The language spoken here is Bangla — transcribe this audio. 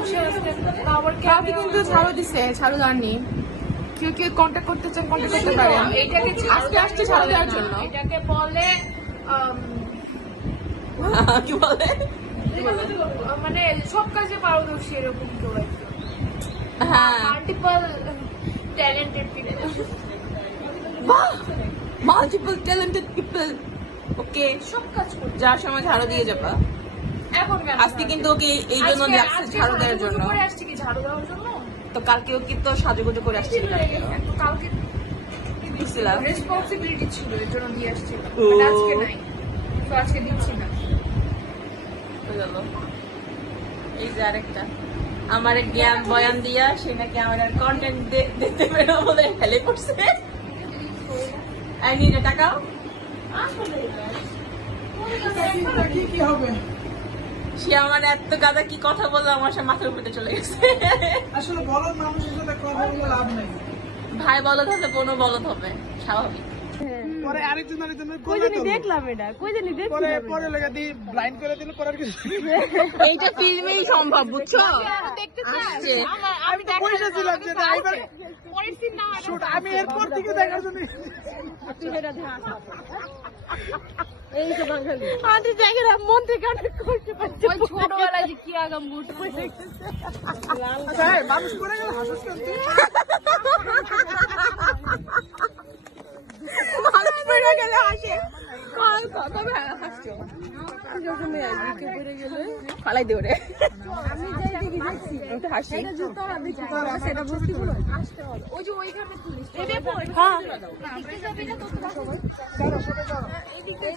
বসে আসতেন, আবার কাউকে কিন্তু ঝাড়ু দিছে, ঝাড়ু দেননি। কেউ কেউ কন্ট্যাক্ট করতে চান, কন্ট্যাক্ট করতে পারেন। এটাকে আজকে আসছে ঝাড়ু দেওয়ার জন্য। এটাকে বলে কি বলে মানে সব কাজে পারদর্শী এরকম কেউ একজন। হ্যাঁ multiple talented people. Multiple talented people. Okay, সব কাজ করতে যার সময় ঝাড়ু দিয়ে যাবা। এখন কেন আজকে কিন্তু ওকে এই জন্য লাগছে ঝাড়ু দেওয়ার জন্য। করে আসছে কি ঝাড়ু দেওয়ার জন্য? তো কালকেও কিন্তু সাজুগুজু করে আসছিল। তো কালকে দিছিলাম রেসপন্সিবিলিটি ছিল, এর জন্য দিয়ে আসছিল। ও। But আজকে নাই, তো আজকে দিচ্ছি না। এই যে আরেকটা আমার জ্ঞান বয়ান দিয়া সে নাকি আমার কন্টেন্ট দিতে পারে বলে হেলে পড়ছে। আই নিয়ে টাকাও কি হবে সে আমার এত গাদা কি কথা বললো আমার সে মাথার উপরে চলে গেছে। আসলে বলদ মানুষের সাথে কথা বলে লাভ নেই। ভাই বলদ হলে বোনও বলদ হবে, স্বাভাবিক। পরে আরেকজনের কই জানি দেখলাম এটা, কই জানি পরে দেখলাম পরে লেগে দিয়ে ব্লাইন্ড করে দিল, পরে আর কিছু এইটা ফিল্মেই সম্ভব, বুঝছো? দেখতে আসছে। আমি তো বসেছিলাম যে ড্রাইভার পরের দিন না হয় শুট, আমি এরপর থেকে দেখার জন্য এই তো বাঙালি আন্টি দেখে না, মন থেকে অনেক কষ্ট পাচ্ছে। ওই ছোটবেলায় যে কি আগাম মুড করে দেখতেছে। আচ্ছা, এই মানুষ পড়ে গেলে হাসিস কেন তুই? মানুষ বেড়ে গেলে হাসে, তবে হাসছো যখন বিকে পড়ে গেলে ফালাই দিও রে। আমি যাই দেখি দেখছি একটু হাসি। এটা জুতো আমি সেটা বুঝতে পারো আসতে হবে ওই যে ওইখানে পুলিশ। হ্যাঁ দিকে যাবি না তো চলো, সবাই চলো। এদিকে